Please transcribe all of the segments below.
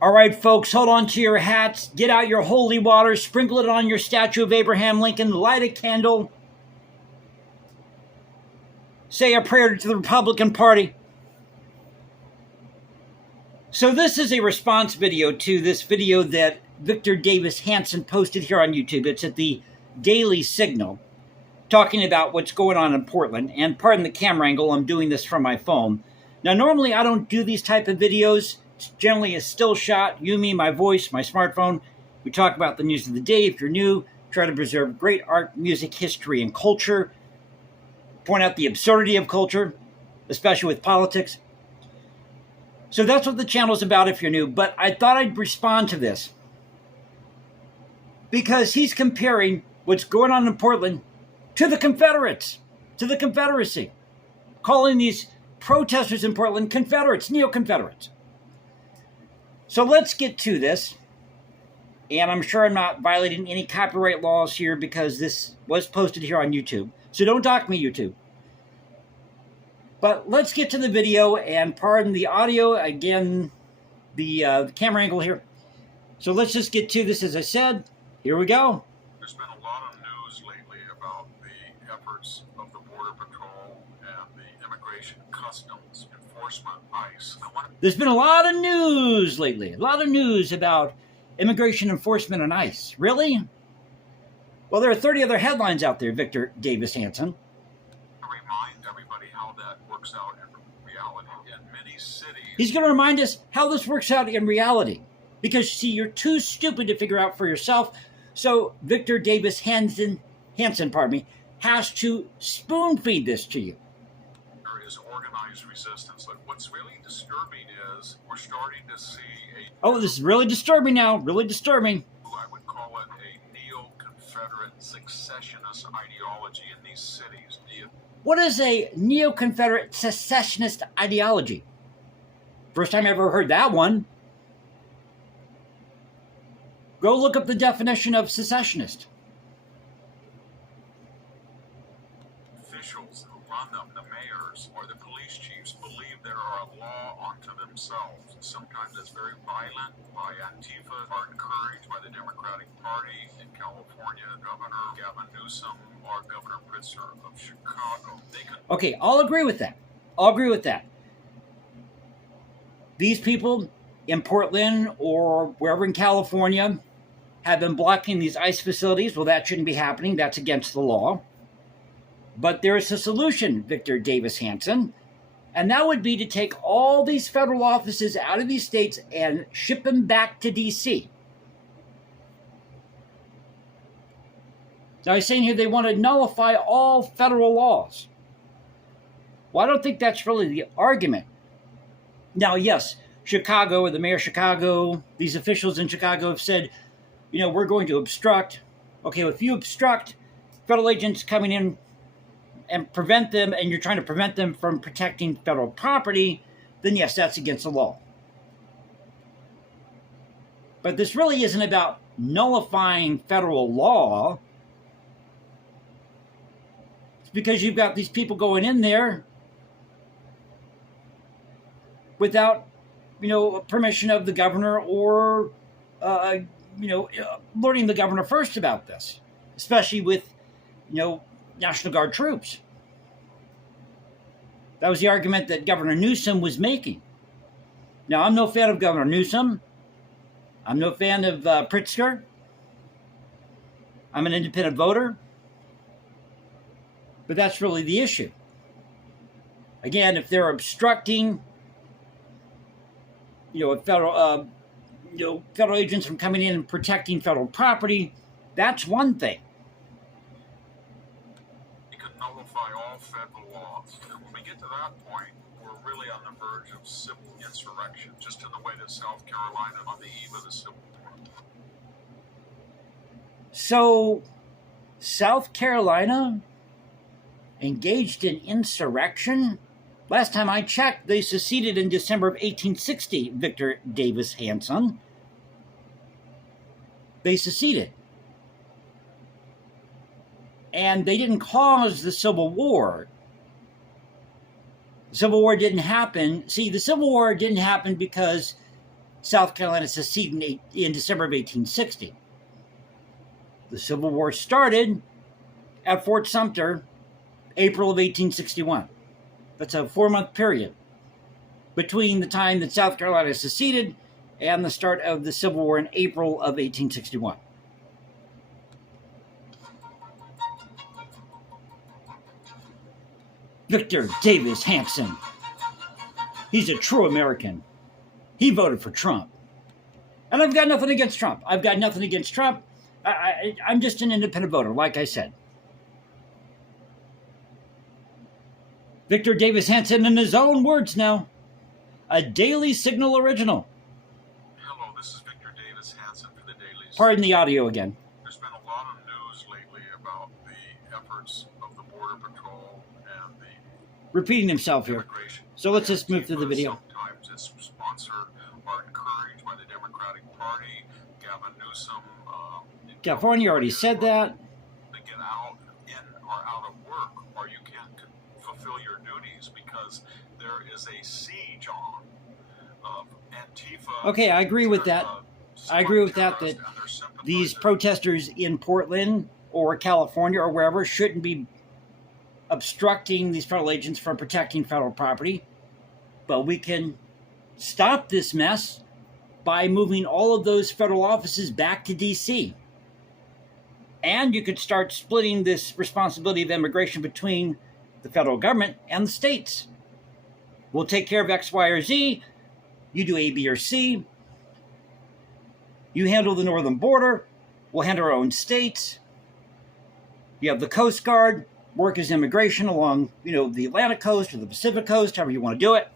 All right, folks, hold on to your hats, get out your holy water, sprinkle it on your statue of Abraham Lincoln, light a candle, say a prayer to the Republican Party. So this is a response video to this video that Victor Davis Hanson posted here on YouTube. It's at the Daily Signal, talking about what's going on in Portland. And pardon the camera angle, I'm doing this from my phone. Now, normally I don't do these type of videos. It's generally a still shot, you, me, my voice, my smartphone. We talk about the news of the day. If you're new, try to preserve great art, music, history, and culture. Point out the absurdity of culture, especially with politics. So that's what the channel is about if you're new. But I thought I'd respond to this because he's comparing what's going on in Portland to the Confederates, to the Confederacy, calling these protesters in Portland Confederates, neo-Confederates. So let's get to this. And I'm sure I'm not violating any copyright laws here because this was posted here on YouTube. So don't dock me, YouTube. But let's get to the video, and pardon the audio, again, the camera angle here. So let's just get to this, as I said. Here we go. There's been a lot of news lately about the efforts of the Border Patrol and the Immigration Customs Enforcement, ICE. There's been a lot of news lately. A lot of news about immigration enforcement and ICE. Really? Well, there are 30 other headlines out there, Victor Davis Hanson. Remind everybody how that works out in reality. In many cities, He's going to remind us how this works out in reality. Because, see, you're too stupid to figure out for yourself. So Victor Davis Hanson, has to spoon feed this to you. there is organized resistance. But what's really disturbing is we're starting to see Oh, this is really disturbing now. Really disturbing. I would call it a neo-Confederate secessionist ideology in these cities. What is a neo-Confederate secessionist ideology? First time I ever heard that one. Go look up the definition of secessionist. Officials who run them, the mayors or the police chiefs, believe they are a law unto themselves. Sometimes it's very violent by Antifa, are encouraged by the Democratic Party in California, Governor Gavin Newsom or Governor Pritzker of Chicago. Okay, I'll agree with that. I'll agree with that. These people in Portland or wherever in California have been blocking these ICE facilities. Well, that shouldn't be happening. That's against the law. But there is a solution, Victor Davis Hanson, and that would be to take all these federal offices out of these states and ship them back to D.C. Now, he's saying here they want to nullify all federal laws. Well, I don't think that's really the argument. Now, yes, Chicago, or the mayor of Chicago, these officials in Chicago have said, you know, we're going to obstruct. Okay, well, if you obstruct federal agents coming in and prevent them, and you're trying to prevent them from protecting federal property, then yes, that's against the law. But this really isn't about nullifying federal law. It's because you've got these people going in there without, permission of the governor or, alerting the governor first about this, especially with, National Guard troops. That was the argument that Governor Newsom was making. Now, I'm no fan of Governor Newsom. I'm no fan of Pritzker. I'm an independent voter. But that's really the issue. Again, if they're obstructing, federal agents from coming in and protecting federal property, that's one thing. You can nullify all federal laws. And when we get to that point, we're really on the verge of civil insurrection, just in the way that South Carolina on the eve of the Civil War. So, South Carolina engaged in insurrection? Last time I checked, they seceded in December of 1860, Victor Davis Hanson. They seceded. And they didn't cause the Civil War. The Civil War didn't happen. See, the Civil War didn't happen because South Carolina seceded in December of 1860. The Civil War started at Fort Sumter, April of 1861. That's a 4-month period between the time that South Carolina seceded and the start of the Civil War in April of 1861. Victor Davis Hanson. He's a true American. He voted for Trump. And I've got nothing against Trump. I'm just an independent voter, like I said. Victor Davis Hanson, in his own words now, a Daily Signal original. Hello, this is Victor Davis Hanson for the Daily Signal. Pardon the audio again. There's been a lot of news lately about the efforts of the Border Patrol and the repeating himself here. So let's just move through the video. Sometimes it's sponsored or encouraged by the Democratic Party. Gavin Newsom. California already said that. To get out in or out of work, or you can't fulfill your duties because there is a siege on of Antifa. Okay, I agree with that. That these protesters in Portland or California or wherever shouldn't be obstructing these federal agents from protecting federal property. But we can stop this mess by moving all of those federal offices back to D.C. And you could start splitting this responsibility of immigration between the federal government and the states. We'll take care of X, Y, or Z. You do A, B, or C. You handle the northern border. We'll handle our own states. You have the Coast Guard work as immigration along, the Atlantic coast or the Pacific coast, however you want to do it.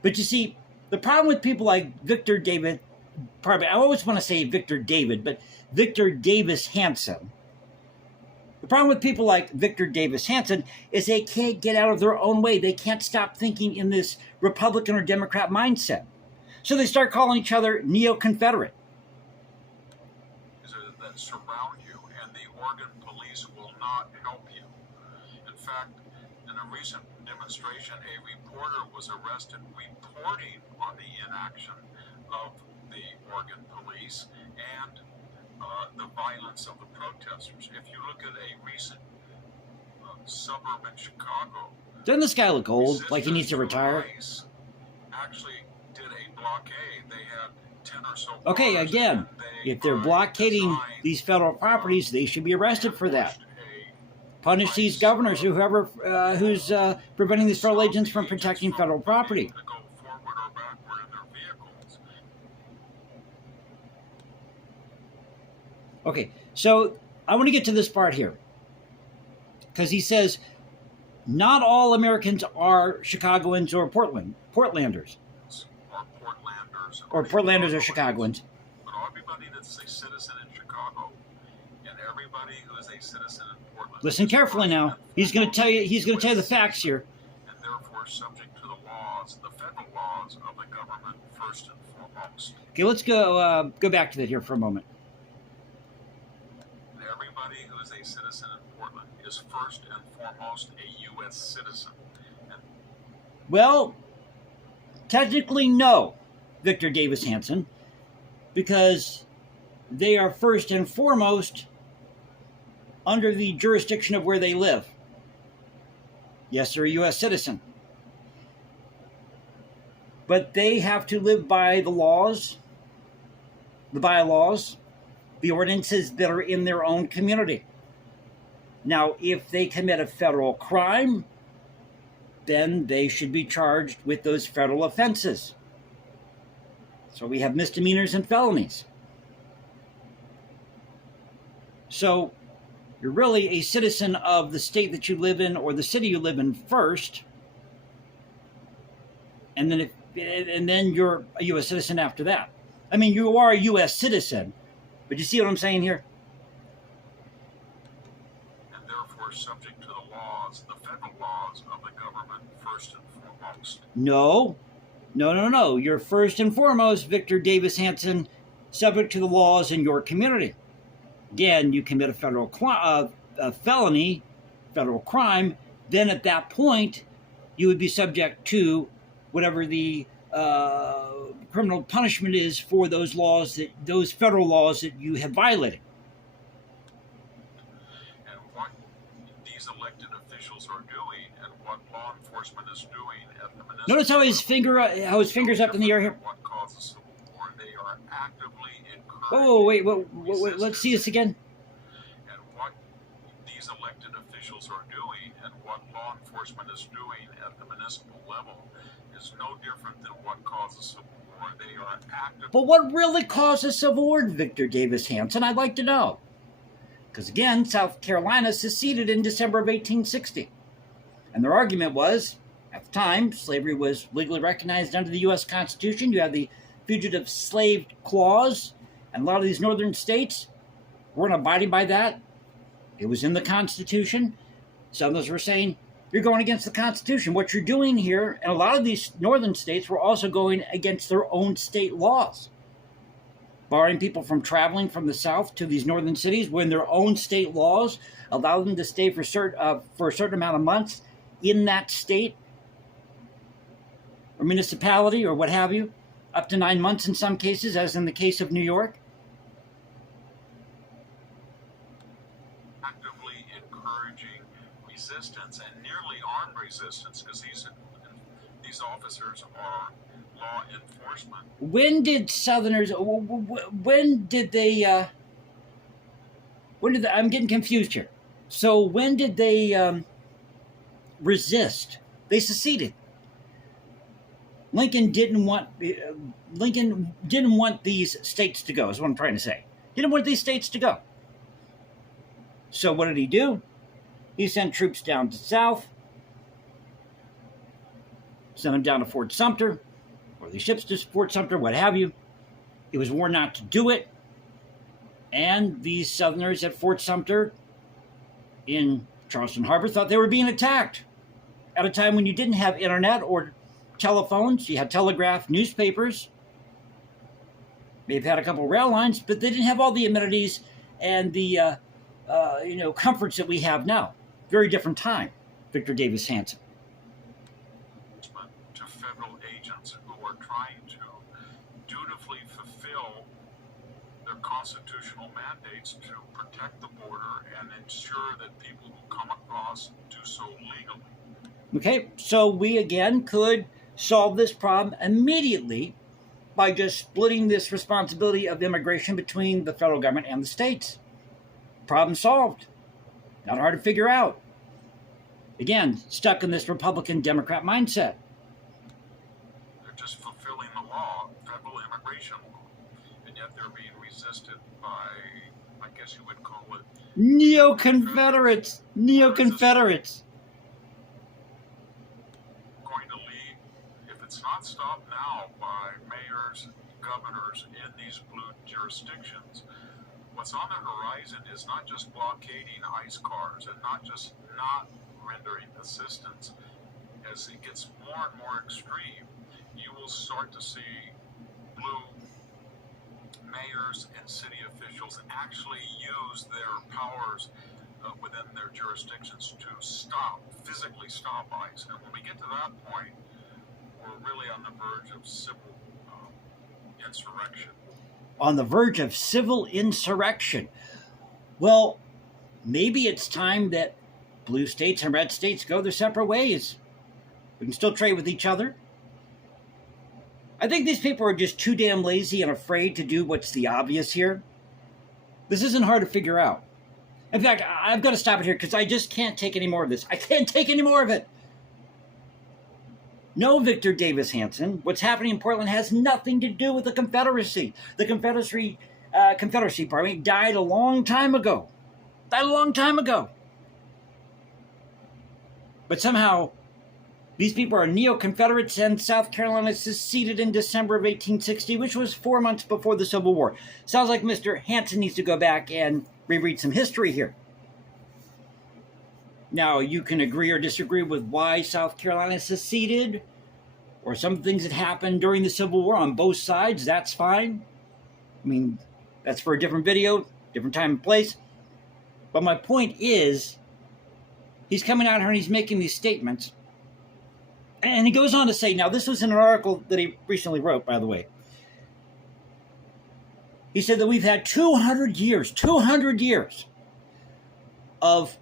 But you see, the problem with people like Victor David, I always want to say Victor David, but Victor Davis Hanson. The problem with people like Victor Davis Hanson is they can't get out of their own way. They can't stop thinking in this Republican or Democrat mindset. So they start calling each other neo-Confederate. That surround you, and the Oregon police will not help you. In fact, in a recent demonstration, a reporter was arrested reporting on the inaction of the Oregon police and the violence of the protesters. If you look at a recent suburb in Chicago, doesn't this guy look old, like he needs to retire? Actually did a blockade. They had 10 or so. Okay, again, if they're blockading these federal properties, they should be arrested for that. Punish these governors, whoever who's preventing these federal agents from protecting federal property. Okay, so I want to get to this part here. Because he says, not all Americans are Chicagoans or Portlanders. Or Portlanders or Chicagoans. But everybody that's a citizen in Chicago and everybody who is a citizen in Portland. Listen carefully now. He's going to tell you the facts here. And therefore subject to the laws, the federal laws of the government first and foremost. Okay, let's go back to that here for a moment. Everybody who is a citizen in Portland is first and foremost a U.S. citizen. Well, technically no, Victor Davis Hanson, because they are first and foremost under the jurisdiction of where they live. Yes, they're a U.S. citizen. But they have to live by the laws, the bylaws, the ordinances that are in their own community. Now, if they commit a federal crime, then they should be charged with those federal offenses. So we have misdemeanors and felonies. So you're really a citizen of the state that you live in or the city you live in first, and then you're a U.S. citizen after that. I mean, you are a U.S. citizen, but you see what I'm saying here? And therefore subject to the laws, the federal laws of the government first and foremost. No. You're first and foremost, Victor Davis Hanson, subject to the laws in your community. Again, you commit a federal felony, federal crime, then at that point, you would be subject to whatever the criminal punishment is for those federal laws that you have violated. And what these elected officials are doing and what law enforcement is doing at the municipal Notice how his finger's up in the air here. What causes civil war? They are actively encouraging. Oh, wait, let's see this again. And what these elected officials are doing and what law enforcement is doing at the municipal level is no different than what causes civil war. They are actively. But what really caused a civil war, Victor Davis Hanson? I'd like to know. Because again, South Carolina seceded in December of 1860. And their argument was, at the time, slavery was legally recognized under the U.S. Constitution. You had the Fugitive Slave Clause, and a lot of these northern states weren't abiding by that. It was in the Constitution. Southerners were saying, you're going against the Constitution. What you're doing here, and a lot of these northern states were also going against their own state laws, barring people from traveling from the south to these northern cities when their own state laws allow them to stay for a certain amount of months in that state or municipality or what have you, up to 9 months in some cases, as in the case of New York. Actively encouraging resistance and nearly armed resistance, because these officers are law enforcement. When did Southerners? When did they? I'm getting confused here. So when did they resist? They seceded. Lincoln didn't want these states to go. Is what I'm trying to say. He didn't want these states to go. So what did he do? He sent troops down to the south. Sent them down to Fort Sumter, or the ships to Fort Sumter, what have you. He was warned not to do it. And these Southerners at Fort Sumter in Charleston Harbor thought they were being attacked at a time when you didn't have internet or telephones. You had telegraph, newspapers. They've had a couple rail lines, but they didn't have all the amenities and the comforts that we have now. Very different time. Victor Davis Hanson. To federal agents who are trying to dutifully fulfill their constitutional mandates to protect the border and ensure that people who come across do so legally. Okay, so we again could solve this problem immediately by just splitting this responsibility of immigration between the federal government and the states. Problem solved. Not hard to figure out. Again, stuck in this Republican-Democrat mindset. They're just fulfilling the law, federal immigration law, and yet they're being resisted by, I guess you would call it, Neo-Confederates. Neo-Confederates. Going to lead, if it's not stopped now by mayors, governors in these blue jurisdictions, what's on the horizon is not just blockading ICE cars and not just not rendering assistance. As it gets more and more extreme, you will start to see blue mayors and city officials actually use their powers within their jurisdictions to physically stop ICE. And when we get to that point, we're really on the verge of civil insurrection. On the verge of civil insurrection. Well, maybe it's time that blue states and red states go their separate ways. We can still trade with each other. I think these people are just too damn lazy and afraid to do what's the obvious here. This isn't hard to figure out. In fact, I've got to stop it here because I just can't take any more of this. I can't take any more of it. No, Victor Davis Hanson, what's happening in Portland has nothing to do with the Confederacy. The Confederacy died a long time ago. But somehow, these people are neo-Confederates, and South Carolina seceded in December of 1860, which was 4 months before the Civil War. Sounds like Mr. Hanson needs to go back and reread some history here. Now, you can agree or disagree with why South Carolina seceded, or some things that happened during the Civil War on both sides. That's fine. I mean, that's for a different video, different time and place. But my point is, he's coming out here and he's making these statements. And he goes on to say, now this was in an article that he recently wrote, by the way. He said that we've had 200 years of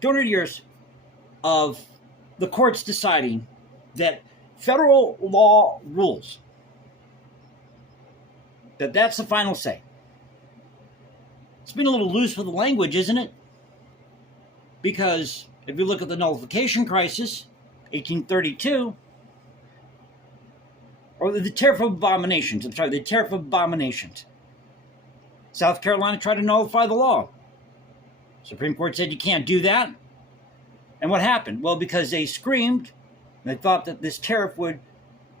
200 years of the courts deciding that federal law rules, that's the final say. It's been a little loose with the language, isn't it? Because if you look at the nullification crisis, 1832, or the Tariff of Abominations, the Tariff of Abominations. South Carolina tried to nullify the law. Supreme Court said you can't do that. And what happened? Well, because they screamed, they thought that this tariff would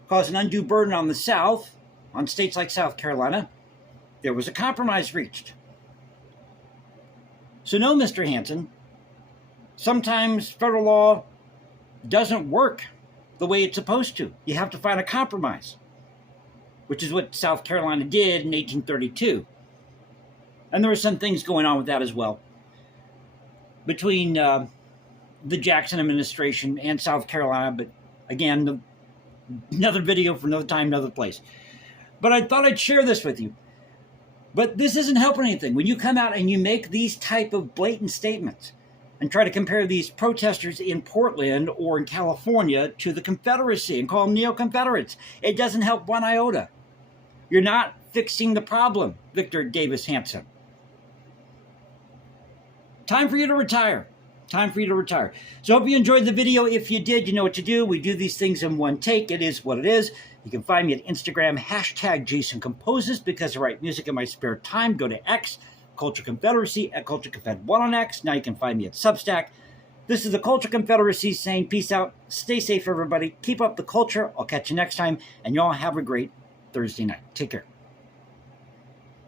cause an undue burden on the South, on states like South Carolina, there was a compromise reached. So no, Mr. Hanson, sometimes federal law doesn't work the way it's supposed to. You have to find a compromise, which is what South Carolina did in 1832. And there were some things going on with that as well between the Jackson administration and South Carolina. But again, another video for another time, another place. But I thought I'd share this with you. But this isn't helping anything. When you come out and you make these type of blatant statements and try to compare these protesters in Portland or in California to the Confederacy and call them neo-Confederates, it doesn't help one iota. You're not fixing the problem, Victor Davis Hanson. Time for you to retire. Time for you to retire. So I hope you enjoyed the video. If you did, you know what to do. We do these things in one take. It is what it is. You can find me at Instagram, #JasonComposes, because I write music in my spare time. Go to X, Culture Confederacy, at Culture Confed1 on X. Now you can find me at Substack. This is the Culture Confederacy saying peace out. Stay safe, everybody. Keep up the culture. I'll catch you next time. And y'all have a great Thursday night. Take care.